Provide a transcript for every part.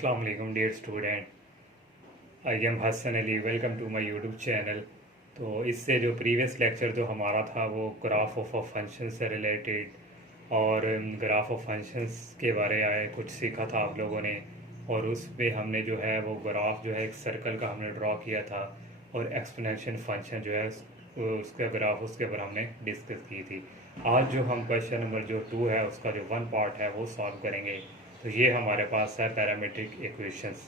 अस्सलाम वालेकुम dear student, I am Hasan Ali. Welcome to my YouTube channel. तो इससे जो प्रीवियस लेक्चर जो हमारा था वो ग्राफ ऑफ फंक्शन से रिलेटेड और ग्राफ ऑफ फंक्शंस के बारे में कुछ सीखा था आप लोगों ने। और उस पे हमने जो है वो ग्राफ जो है एक सर्कल का हमने ड्रॉ किया था और एक्सपोनेंशियल फंक्शन जो है उसका ग्राफ उसके ऊपर हमने डिस्कस की थी। आज जो हम क्वेश्चन नंबर जो 2 है उसका जो 1 पार्ट है वो सॉल्व करेंगे। तो ये हमारे पास है पैरामीट्रिक इक्वेशंस।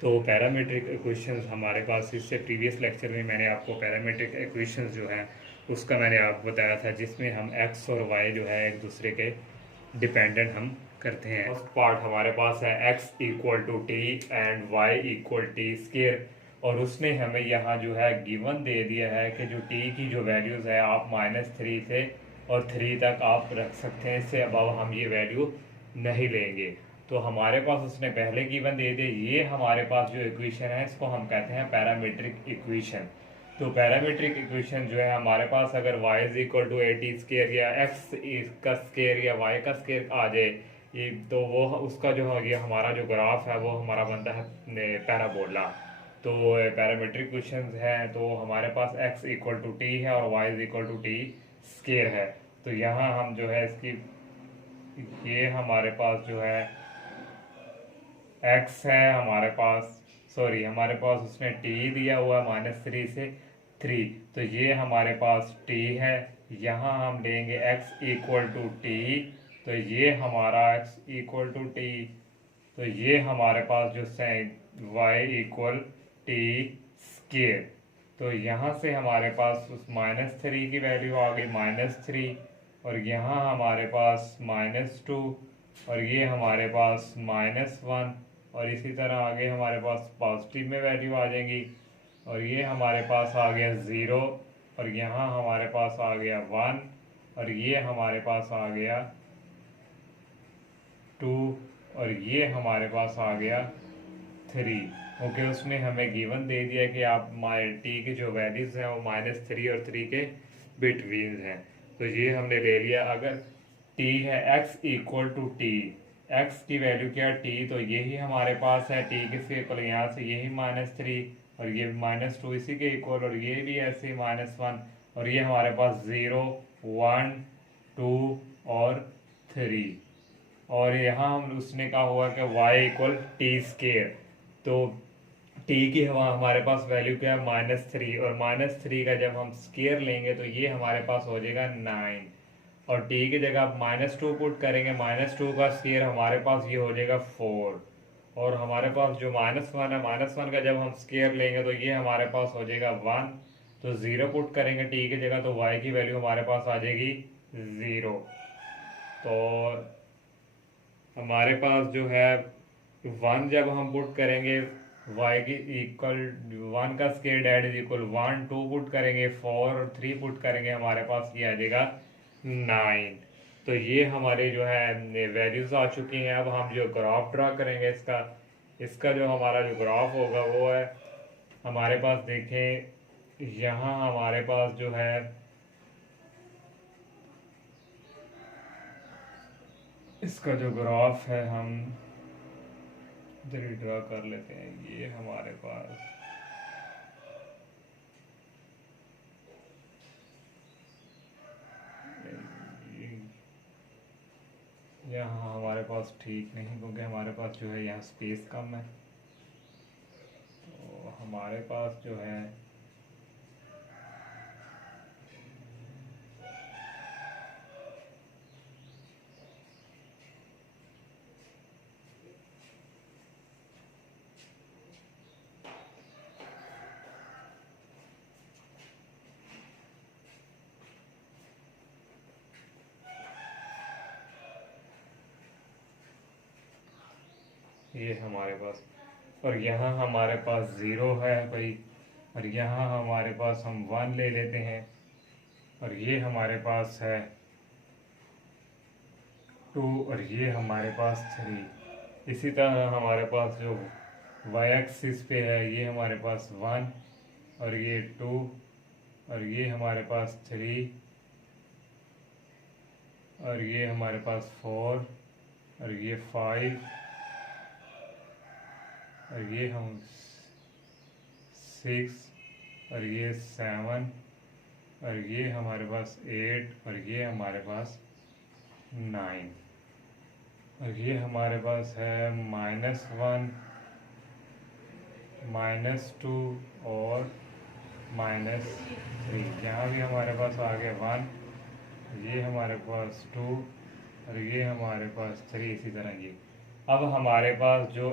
तो पैरामीट्रिक इक्वेशंस हमारे पास इससे प्रीवियस लेक्चर में मैंने आपको पैरामीट्रिक इक्वेशंस जो हैं उसका मैंने आपको बताया था, जिसमें हम एक्स और वाई जो है एक दूसरे के डिपेंडेंट हम करते हैं। फर्स्ट पार्ट हमारे पास है x equal to t and y equal t square. और उसने हमें यहाँ जो है गिवन दे दिया है कि जो टी की जो वैल्यूज़ है आप -3 से और 3 तक आप रख सकते हैं, इससे अबव हम ये वैल्यू नहीं लेंगे। तो हमारे पास उसने पहले गिवन दे दिए। ये हमारे पास जो इक्वेशन है इसको हम कहते हैं पैरामीट्रिक इक्वेशन। तो पैरामीट्रिक इक्वेशन जो है हमारे पास अगर y is equal to a t square या x का स्केयर या y का स्केयर आ जाए ये, तो वो उसका जो है ये हमारा जो ग्राफ है वो हमारा बनता है पैराबोला। तो पैरामीट्रिक इक्वेशन है तो हमारे पास x इक्वल टू टी है और y is equal to t square है। तो यहाँ हम जो है इसकी ये हमारे पास जो है x है हमारे पास, सॉरी हमारे पास उसने t दिया हुआ -3 से 3, तो ये हमारे पास t है। यहाँ हम लेंगे x इक्वल टू टी, तो ये हमारा x इक्वल टू टी, तो ये हमारे पास जो y इक्वल टी स्केयर। तो यहाँ से हमारे पास उस -3 की वैल्यू आ गई -3, और यहाँ हमारे पास -2, और ये हमारे पास -1, और इसी तरह आगे हमारे पास पॉजिटिव में वैल्यू आ जाएंगी, और ये हमारे पास आ गया 0, और यहाँ हमारे पास आ गया 1, और ये हमारे पास आ गया 2, और ये हमारे पास आ गया 3। ओके, उसने हमें गिवन दे दिया कि आप टी की जो वैल्यूज़ हैं वो -3 और 3 के बिटवीन हैं। तो ये हमने ले लिया। अगर t है x equal to t, x की वैल्यू क्या t, तो यही हमारे पास है t किसके इक्वल, यहाँ से यही -3 और ये -2 इसी के इक्वल, और ये भी ऐसे -1, और ये हमारे पास 0 1 2 और 3। और यहाँ हम उसने कहा हुआ कि y इक्वल टी स्केयर, तो t की हमारे पास वैल्यू क्या है -3, और -3 का जब हम स्केयर लेंगे तो ये हमारे पास हो जाएगा 9, और t की जगह आप -2 पुट करेंगे, -2 का स्केयर हमारे पास ये हो जाएगा 4, और हमारे पास जो -1 है, -1 का जब हम स्केयर लेंगे तो ये हमारे पास हो जाएगा 1, तो 0 पुट करेंगे t की जगह तो y की वैल्यू हमारे पास आ जाएगी 0। तो हमारे पास जो है 1 जब हम पुट करेंगे y की इक्वल 1 का square that is equal 1, 2 put करेंगे 4 और 3 पुट करेंगे, हमारे पास ये आ जाएगा 9। तो ये हमारे जो है वैल्यूज आ चुकी हैं। अब हम जो ग्राफ ड्रा करेंगे इसका इसका जो हमारा जो ग्राफ होगा वो है हमारे पास, देखें यहाँ हमारे पास जो है इसका जो ग्राफ है हम इधर ही ड्रा कर लेते हैं। ये हमारे पास यहाँ हमारे पास ठीक नहीं, क्योंकि हमारे पास जो है यहाँ स्पेस कम है। तो हमारे पास जो है ये हमारे पास, और यहाँ हमारे पास 0 है भाई, और यहाँ हमारे पास हम 1 ले लेते हैं, और ये हमारे पास है 2, और ये हमारे पास 3। इसी तरह हमारे पास जो y एक्सिस पे है ये हमारे पास 1, और ये 2, और ये हमारे पास 3, और ये हमारे पास 4, और ये 5, और ये हम 6 और ये 7 और ये हमारे पास 8 और ये हमारे पास 9 और ये हमारे पास है -1 -2 और -3। यहाँ भी हमारे पास आ गया 1, ये हमारे पास 2 और ये हमारे पास 3। इसी तरह ये अब हमारे पास जो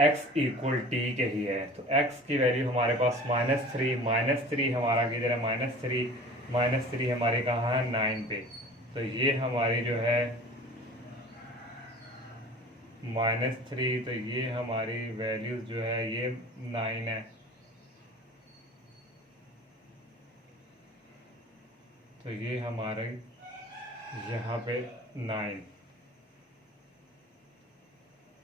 x इक्वल टी के ही है, तो x की वैल्यू हमारे पास -3 हमारा किधर है, -3 हमारी कहाँ है, 9 पे। तो ये हमारी जो है -3, तो ये हमारी वैल्यूज जो है ये 9 है। तो ये हमारे यहाँ पे 9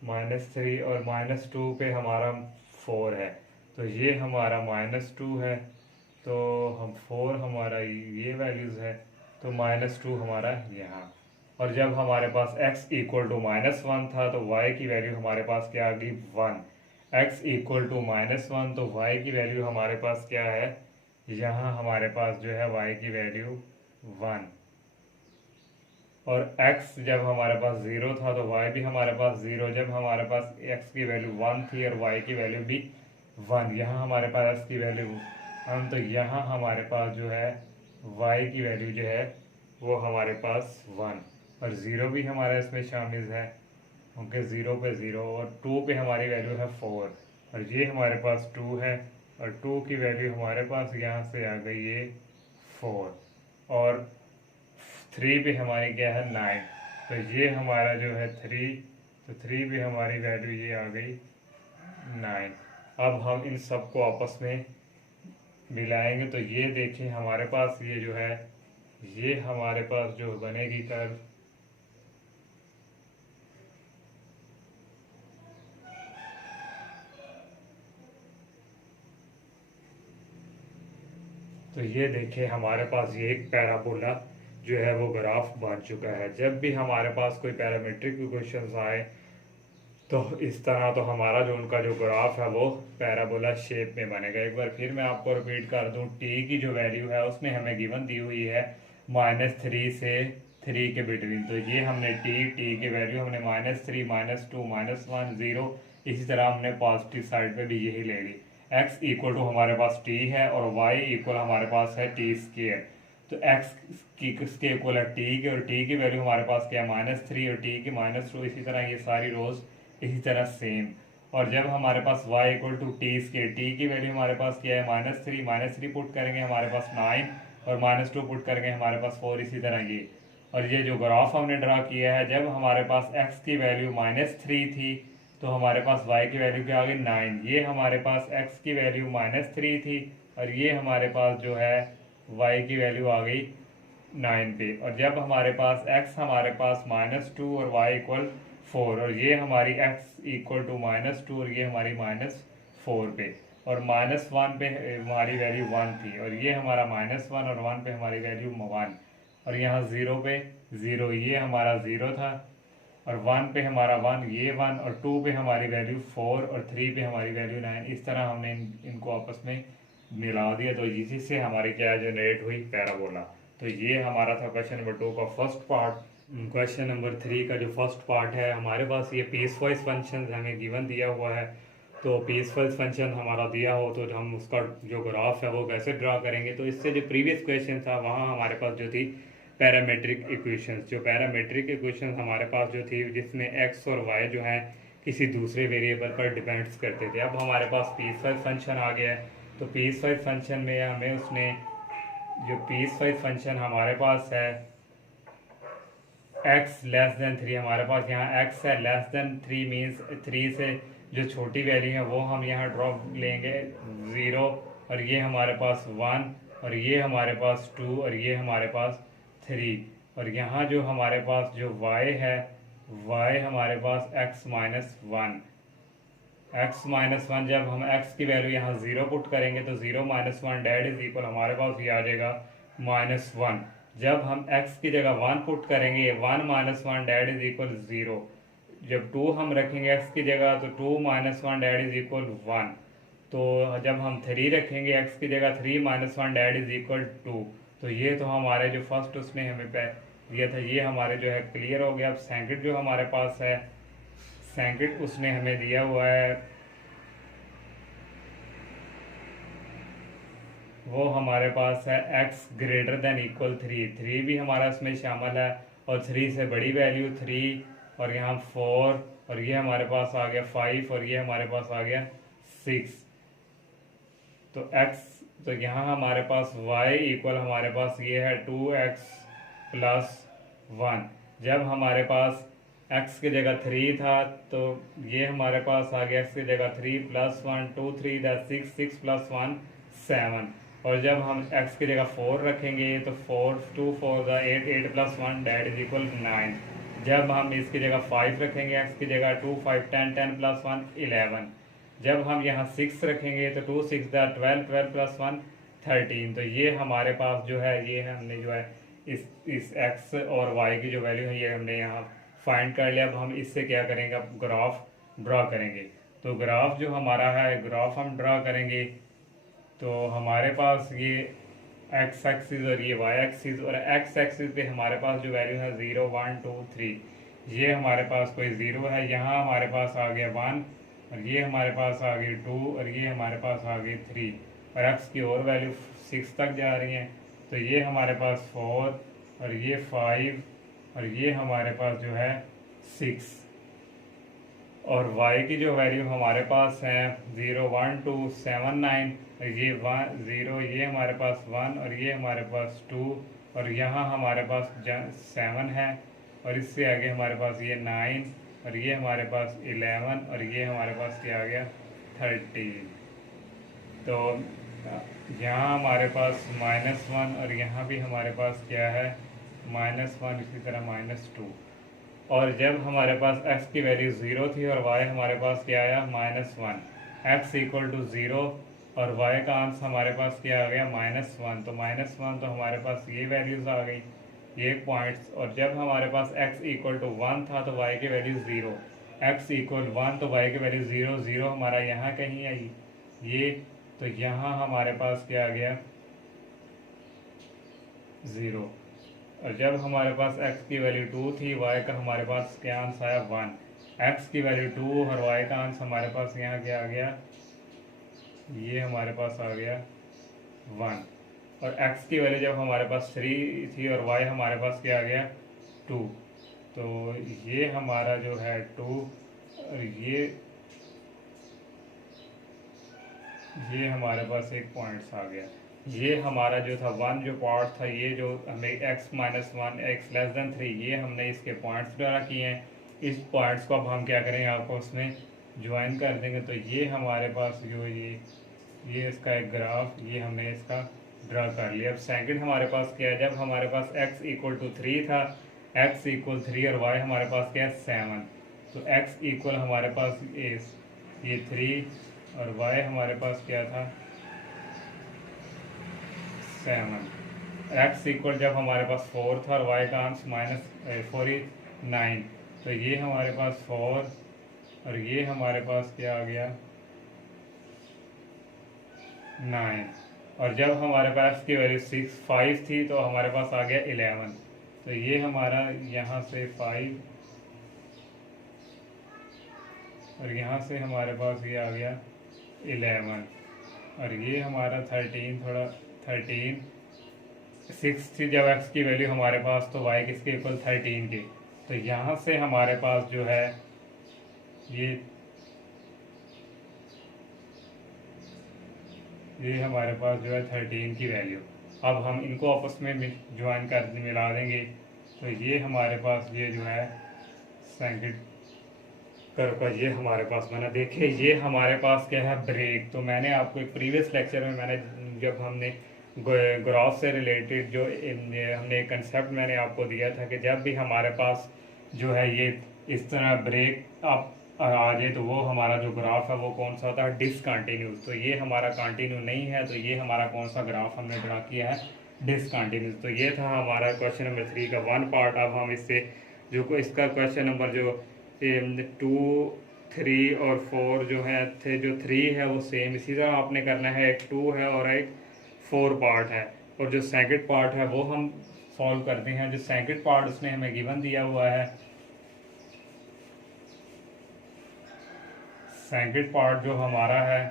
-3 और -2 पे हमारा 4 है। तो ये हमारा -2 है, तो हम 4 हमारा ये वैल्यूज़ है, तो -2 हमारा यहाँ। और जब हमारे पास x इक्वल टू -1 था तो y की वैल्यू हमारे पास क्या आ गई, 1। x इक्वल टू -1 तो y की वैल्यू हमारे पास क्या है, यहाँ हमारे पास जो है y की वैल्यू 1। और x जब हमारे पास 0 था तो y भी हमारे पास 0। जब हमारे पास x की वैल्यू 1 थी और y की वैल्यू भी 1, यहाँ हमारे पास x की वैल्यू 1, तो यहाँ हमारे पास जो है y की वैल्यू जो है वो हमारे पास 1 और 0 भी हमारा इसमें शामिल है, क्योंकि 0 पे 0 और 2 पे हमारी वैल्यू है 4 और ये हमारे पास 2 है और 2 की वैल्यू हमारे पास यहाँ से आ गई ये 4 और 3 पे हमारी क्या है, 9। तो ये हमारा जो है 3, तो 3 पे हमारी वैल्यू ये आ गई 9। अब हम इन सब को आपस में मिलाएंगे तो ये देखें हमारे पास ये जो है ये हमारे पास जो बनेगी कर्व, तो ये देखें हमारे पास ये एक पैराबोला जो है वो ग्राफ बन चुका है। जब भी हमारे पास कोई पैरामीट्रिक इक्वेशंस आए तो इस तरह तो हमारा जो उनका जो ग्राफ है वो पैराबोला शेप में बनेगा। एक बार फिर मैं आपको रिपीट कर दूं, टी की जो वैल्यू है उसमें हमें गिवन दी हुई है -3 से 3 के बिटवीन। तो ये हमने टी की वैल्यू हमने -3 -2 -1 0, इसी तरह हमने पॉजिटिव साइड पे भी यही ले ली। x इक्वल टू हमारे पास t है और y इक्वल हमारे पास है t²। तो x की किसके इक्वल है, t के, और t की वैल्यू हमारे पास क्या है, -3 और t की -2। इसी तरह ये सारी रोज इसी तरह सेम। और जब हमारे पास y इक्वल टू t की वैल्यू हमारे पास क्या है, -3 पुट करेंगे हमारे पास 9 और -2 पुट करेंगे हमारे पास 4। इसी तरह ये, और ये जो ग्राफ हमने ड्रा किया है, जब हमारे पास x की वैल्यू -3 थी तो हमारे पास y की वैल्यू क्या आ गई, 9। ये हमारे पास x की वैल्यू -3 थी और ये हमारे पास जो है y की वैल्यू आ गई 9 पे। और जब हमारे पास x हमारे पास -2 और y इक्वल 4 और ये हमारी x इक्वल टू -2 और ये हमारी -4 पे, और -1 पे हमारी वैल्यू 1 थी और ये हमारा -1 और 1 पे हमारी वैल्यू 1 और यहाँ 0 पे 0, ये हमारा 0 था और 1 पे हमारा 1, ये 1 और 2 पे हमारी वैल्यू 4 और 3 पे हमारी वैल्यू 9। इस तरह हमने इनको आपस में मिला दिया, तो इसी से हमारी क्या जनरेट हुई, पैराबोला। तो ये हमारा था क्वेश्चन नंबर 2 का फर्स्ट पार्ट। क्वेश्चन नंबर 3 का जो फर्स्ट पार्ट है, हमारे पास ये पीसवाइज फंक्शन हमें गिवन दिया हुआ है। तो पीसवाइज फंक्शन हमारा दिया हो तो हम उसका जो ग्राफ है वो कैसे ड्रा करेंगे। तो इससे जो प्रीवियस क्वेश्चन था वहाँ हमारे पास जो थी पैरामेट्रिक इक्वेशंस, जो पैरामेट्रिक इक्वेशंस हमारे पास जो थी जिसमें एक्स और वाई जो है किसी दूसरे वेरिएबल पर डिपेंड्स करते थे। अब हमारे पास पीसवाइज फंक्शन आ गया है, तो पीसवाइज फंक्शन में हमें उसने जो पीसवाइज फंक्शन हमारे पास है x<3, हमारे पास यहाँ x है, <3 मीन्स 3 से जो छोटी वैल्यू है वो हम यहाँ ड्रॉप लेंगे 0 और ये हमारे पास 1 और ये हमारे पास 2 और ये हमारे पास 3 और यहाँ जो हमारे पास जो y है y हमारे पास x-1 जब हम x की वैल्यू यहाँ 0 पुट करेंगे तो 0 - 1 डेट इज इक्वल हमारे पास ये आ जाएगा -1। जब हम x की जगह 1 पुट करेंगे 1 - 1 डेट इज इक्वल 0, जब 2 हम रखेंगे x की जगह तो 2 minus one that is equal 1। तो जब हम 3 रखेंगे x की जगह 3 minus one that is equal 2। तो ये तो हमारे जो फर्स्ट उसने हमें दिया था ये हमारे जो है क्लियर हो गया। अब सेकंड जो हमारे पास है, सेकंड उसने हमें दिया हुआ है वो हमारे पास है x ग्रेटर देन इक्वल 3। 3 भी हमारा इसमें शामिल है और 3 से बड़ी वैल्यू 3 और यहाँ 4 और ये हमारे पास आ गया 5 और ये हमारे पास आ गया 6। तो x तो यहाँ हमारे पास y इक्वल हमारे पास ये है 2x प्लस 1। जब हमारे पास x की जगह 3 था तो ये हमारे पास आ गया x की जगह 3 प्लस 1 2 3 6 6 प्लस 1 7। और जब हम x की जगह 4 रखेंगे तो 4 2 4 8 8 प्लस 1 डैट इज इक्वल 9। जब हम इसकी जगह 5 रखेंगे x की जगह 2 5 10 10 प्लस 1 11। जब हम यहाँ 6 रखेंगे तो 2 6 12 12 प्लस 1 13। तो ये हमारे पास जो है ये हमने जो है इस x और y की जो वैल्यू है ये हमने यहाँ फाइंड कर लिया। अब हम इससे क्या करेंगे, अब ग्राफ ड्रा करेंगे। तो ग्राफ जो हमारा है ग्राफ हम ड्रा करेंगे तो हमारे पास ये x एक्सिस और ये y एक्सिस और x एक्सिस पे हमारे पास जो वैल्यू है 0 1 2 3 ये हमारे पास कोई 0 है। यहाँ हमारे पास आ गया 1 और ये हमारे पास आ गई 2 और ये हमारे पास आ गई 3 और x की और वैल्यू 6 तक जा रही हैं। तो ये हमारे पास 4 और ये 5 और ये हमारे पास जो है 6 और y की जो वैल्यू हमारे पास है 0 1 2 7 9 ये 1 0 ये हमारे पास 1 और ये हमारे पास 2 और यहाँ हमारे पास 7 है और इससे आगे हमारे पास ये 9 और ये हमारे पास 11 और ये हमारे पास क्या आ गया 13। तो यहाँ हमारे पास -1 और यहाँ भी हमारे पास क्या है -1 इसी तरह -2। और जब हमारे पास x की वैल्यू 0 थी और y हमारे पास क्या आया -1। x इक्वल टू 0 और y का आंसर हमारे पास क्या आ गया -1। तो -1 तो हमारे पास ये वैल्यूज़ आ गई ये पॉइंट्स। और जब हमारे पास x इक्वल टू 1 था तो y की वैल्यू 0, x इक्वल 1 तो y की वैल्यू 0 0 हमारा यहाँ कहीं आई ये। तो यहाँ हमारे पास क्या आ गया 0। और जब हमारे पास x की वैल्यू 2 थी y का हमारे पास क्या आंसर आया 1। x की वैल्यू 2 और y का आंसर हमारे पास यहाँ क्या आ गया ये हमारे पास आ गया 1। और x की वैल्यू जब हमारे पास 3 थी और y हमारे पास क्या आ गया 2। तो ये हमारा जो है 2 और ये हमारे पास एक पॉइंट्स आ गया। ये हमारा जो था 1 जो पार्ट था ये जो हमें x -1 x लेस देन 3 ये हमने इसके पॉइंट्स ड्रा किए हैं। इस पॉइंट्स को अब हम क्या करेंगे आपको उसमें ज्वाइन कर देंगे। तो ये हमारे पास जो ये इसका एक ग्राफ ये हमने इसका ड्रा कर लिया। अब सेकंड हमारे पास क्या है, जब हमारे पास x इक्वल टू 3 था x इक्वल 3 और y हमारे पास क्या है 7। तो x इक्वल हमारे पास ये 3 और y हमारे पास क्या था 7। x इक्वल जब हमारे पास 4 था और y का आंसर -4 9। तो ये हमारे पास 4 और ये हमारे पास क्या आ गया 9। और जब हमारे पास की वैल्यू 5 थी तो हमारे पास आ गया 11। तो ये हमारा यहाँ से 5 और यहाँ से हमारे पास ये आ गया 11 और ये हमारा 13 थोड़ा 13 6 थी जब x की वैल्यू हमारे पास तो y किसके इक्वल 13 के। तो यहाँ से हमारे पास जो है ये हमारे पास जो है 13 की वैल्यू। अब हम इनको आपस में ज्वाइन कर मिला देंगे। तो ये हमारे पास ये जो है सेकंड कर्व का ये हमारे पास बना। देखिए ये हमारे पास क्या है ब्रेक। तो मैंने आपको एक प्रीवियस लेक्चर में मैंने जब हमने ग्राफ से रिलेटेड जो हमने एक कंसेप्ट मैंने आपको दिया था कि जब भी हमारे पास जो है ये इस तरह ब्रेक आप आ जाए तो वो हमारा जो ग्राफ है वो कौन सा होता है डिसकंटिन्यूस। तो ये हमारा कंटिन्यू नहीं है तो ये हमारा कौन सा ग्राफ हमने ड्रा किया है डिसकंटिन्यूस। तो ये था हमारा क्वेश्चन नंबर 3 का 1 पार्ट। अब हम इससे जो इसका क्वेश्चन नंबर जो टू, थ्री और फोर जो है थे, जो थ्री है वो सेम इसी तरह आपने करना है, एक टू है और एक फोर पार्ट है, और जो सेकंड पार्ट है वो हम सॉल्व करते हैं। जो सेकंड पार्ट उसने हमें गिवन दिया हुआ है, सेकंड पार्ट जो हमारा है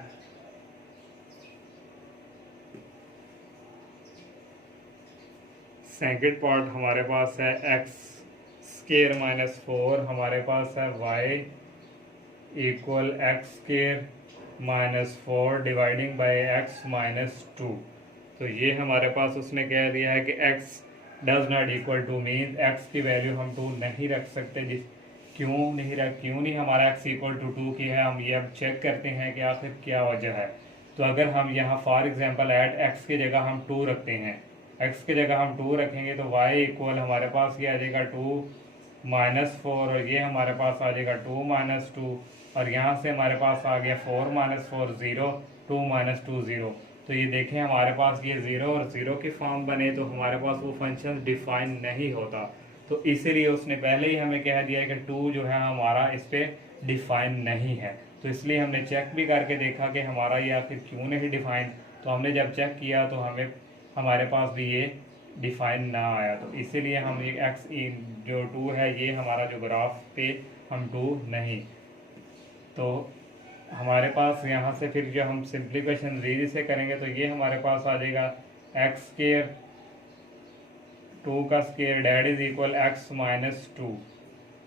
सेकंड पार्ट हमारे पास है एक्स स्केयर माइनस फोर, हमारे पास है y equal x square minus four dividing by x minus two. तो ये हमारे पास उसने कह दिया है कि x does not equal to mean x की वैल्यू हम 2 नहीं रख सकते। जिस क्यों नहीं हमारा x इक्वल टू 2 की है, हम ये अब चेक करते हैं कि आखिर क्या वजह है। तो अगर हम यहाँ फॉर एग्जांपल ऐट x की जगह हम 2 रखते हैं, x की जगह हम 2 रखेंगे तो y इक्वल हमारे पास ये आ जाएगा 2 माइनस फोर, और ये हमारे पास आ जाएगा 2 माइनस टू, और यहाँ से हमारे पास आ गया 4 माइनस फोर 0, 2 माइनस टू 0। तो ये देखें हमारे पास ये 0 और 0 की फॉर्म बने तो हमारे पास वो फंक्शन डिफाइन नहीं होता। तो इसीलिए उसने पहले ही हमें कह दिया है कि 2 जो है हमारा इस पर डिफाइन नहीं है। तो इसलिए हमने चेक भी करके देखा कि हमारा ये आखिर क्यों नहीं डिफाइन। तो हमने जब चेक किया तो हमारे पास भी ये डिफाइन ना आया। तो इसीलिए हम ये एक्स जो 2 है ये हमारा जो ग्राफ पे हम 2 नहीं। तो हमारे पास यहाँ से फिर जो हम सिंप्लीफिकेशन धीरे से करेंगे तो ये हमारे पास आ जाएगा एक्स स्केयर 2 का square that is equal X minus two.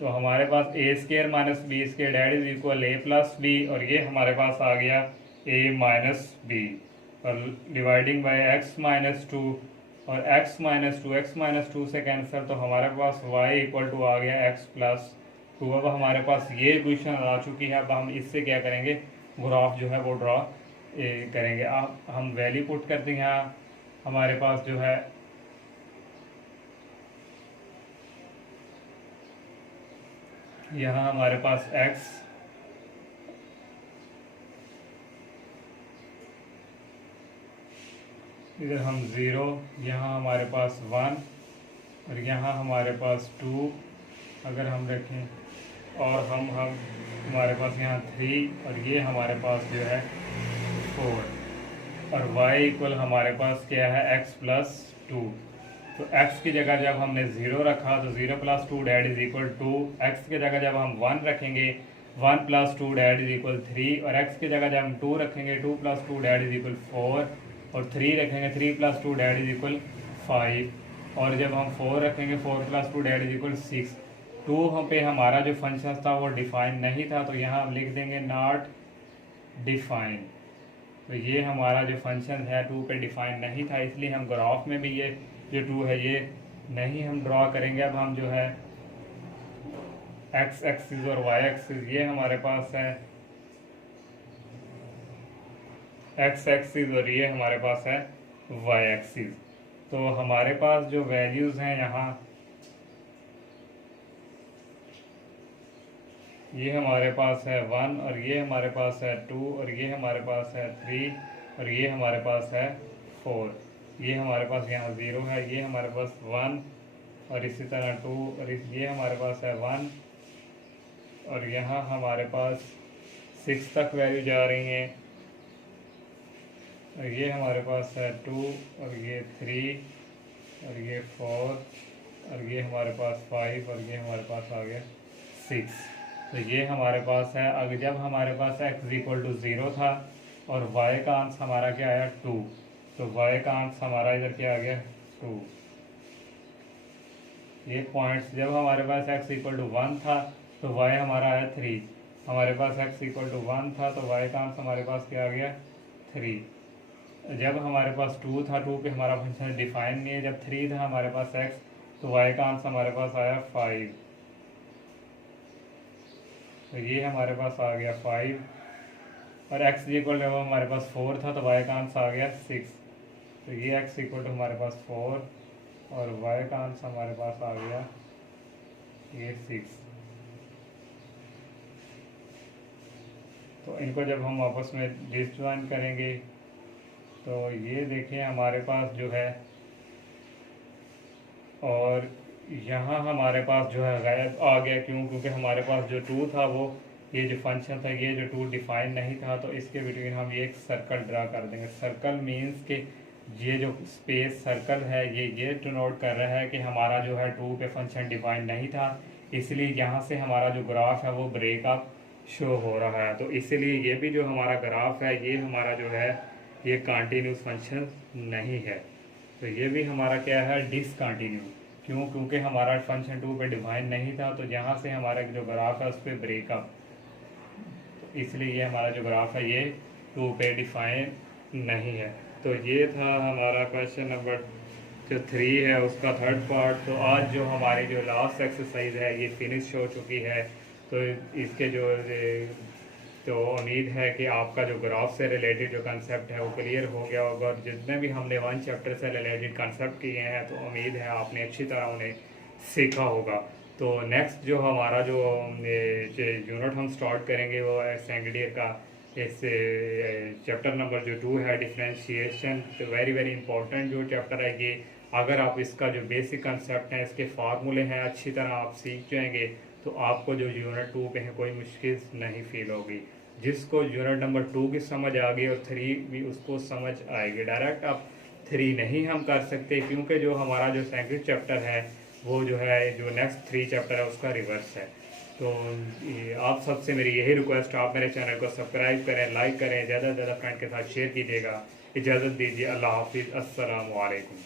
तो हमारे पास A square minus B square that is equal A plus B, और ये हमारे पास आ गया ए माइनस बी, और dividing by x minus two, और एक्स माइनस टू से कैंसिल, तो हमारे पास y इक्वल टू आ गया एक्स प्लस टू। अब हमारे पास ये इक्वेशन आ चुकी है। अब हम इससे क्या करेंगे, ग्राफ जो है वो ड्रॉ करेंगे। अब हम वैल्यू पुट करते हैं। हमारे पास जो है यहाँ हमारे पास x इधर हम 0, यहाँ हमारे पास 1 और यहाँ हमारे पास 2 अगर हम रखें, और हम हमारे पास यहाँ 3 और ये हमारे पास जो है 4, और y इक्वल हमारे पास क्या है x प्लस टू। तो x की जगह जब हमने 0 रखा तो 0 plus two that is equal to, x की जगह जब हम 1 रखेंगे 1 plus two that is equal 3, और x की जगह जब हम 2 रखेंगे 2 plus two that is equal 4, और 3 रखेंगे 3 plus two that is equal 5, और जब हम 4 रखेंगे 4 plus two that is equal 6। 2 पे हमारा जो फंक्शन था वो डिफाइन नहीं था, तो यहाँ हम लिख देंगे नॉट डिफाइन। तो ये हमारा जो फंक्शन है 2 पे डिफाइन नहीं था, इसलिए हम ग्राफ में भी ये जो 2 है ये नहीं हम ड्रॉ करेंगे। अब हम जो है एक्स एक्सिस और वाई एक्सिस, ये हमारे पास है एक्स एक्सिस और ये हमारे पास है वाई एक्सिस। तो हमारे पास जो वैल्यूज़ हैं यहाँ, ये हमारे पास है 1 और ये हमारे पास है 2 और ये हमारे पास है 3 और ये हमारे पास है 4। ये हमारे पास यहाँ 0 है, ये हमारे पास 1 और इसी तरह 2 और ये हमारे पास है 1, और यहाँ हमारे पास 6 तक वैल्यू जा रही हैं, और ये हमारे पास है 2 और ये 3 और ये 4 और ये हमारे पास 5 और ये हमारे पास आ गया 6। तो ये हमारे पास है। अगर जब हमारे पास x इक्वल टू 0 था और y का आंसर हमारा क्या आया 2, तो y का आंसर हमारा इधर क्या आ गया 2। ये पॉइंट्स जब हमारे पास x इक्वल टू 1 था तो y हमारा आया 3, हमारे पास x इक्वल टू 1 था तो y का आंसर हमारे पास क्या आ गया 3। जब हमारे पास 2 था, 2 पे हमारा फंक्शन डिफाइन नहीं है, जब 3 था हमारे पास x तो y का आंसर हमारे पास आया 5। तो ये हमारे पास आ गया 5, और x इक्वल टू हमारे पास 4 था तो y का आंसर आ गया 6। तो ये x इक्वल टू हमारे पास 4 और y का आंसर हमारे पास आ गया ये 6। तो इनको जब हम आपस में डिसजॉइन करेंगे तो ये देखिए हमारे पास जो है, और यहाँ हमारे पास जो है गायब आ गया, क्यों? क्योंकि हमारे पास जो टू था वो ये जो फंक्शन था ये जो टू डिफाइन नहीं था, तो इसके बिटवीन हम ये एक सर्कल ड्रा कर देंगे। सर्कल मीन्स के ये जो स्पेस सर्कल है ये डिनोट कर रहा है कि हमारा जो है टू पे फंक्शन डिफाइन नहीं था, इसलिए यहाँ से हमारा जो ग्राफ है वो ब्रेकअप शो हो रहा है। तो इसलिए ये भी जो हमारा ग्राफ है ये हमारा जो है ये कंटिन्यूस फंक्शन नहीं है, तो ये भी हमारा क्या है, डिसकंटिन्यू। क्यों? क्योंकि हमारा फंक्शन टू पे डिफाइन नहीं था, तो यहाँ से हमारा जो ग्राफ है उस पर ब्रेकअप, तो इसलिए ये हमारा जो ग्राफ है ये टू पे डिफाइन नहीं है। तो ये था हमारा क्वेश्चन नंबर जो 3 है उसका थर्ड पार्ट। तो आज जो हमारी जो लास्ट एक्सरसाइज है ये फिनिश हो चुकी है। तो इसके जो तो उम्मीद है कि आपका जो ग्राफ से रिलेटेड जो कंसेप्ट है वो क्लियर हो गया होगा, और जितने भी हमने वन चैप्टर से रिलेटेड कंसेप्ट किए हैं तो उम्मीद है आपने अच्छी तरह उन्हें सीखा होगा। तो नेक्स्ट जो हमारा जो यूनिट हम स्टार्ट करेंगे वो है सेकेंड का इस चैप्टर नंबर जो 2 है डिफरेंशिएशन। तो वेरी वेरी इंपॉर्टेंट जो चैप्टर है ये, अगर आप इसका जो बेसिक कंसेप्ट है इसके फार्मूले हैं अच्छी तरह आप सीख जाएंगे तो आपको जो यूनिट 2 पे है कोई मुश्किल नहीं फील होगी। जिसको यूनिट नंबर 2 की समझ आ गई और 3 भी उसको समझ आएगी। डायरेक्ट आप 3 नहीं हम कर सकते, क्योंकि जो हमारा जो सेकंड चैप्टर है वो जो है जो नेक्स्ट 3 चैप्टर है उसका रिवर्स है। तो आप सबसे मेरी यही रिक्वेस्ट है, आप मेरे चैनल को सब्सक्राइब करें, लाइक करें, ज़्यादा से ज़्यादा फ्रेंड के साथ शेयर कीजिएगा। इजाज़त दीजिए, अल्लाह हाफिज़, अस्सलामु अलैकुम।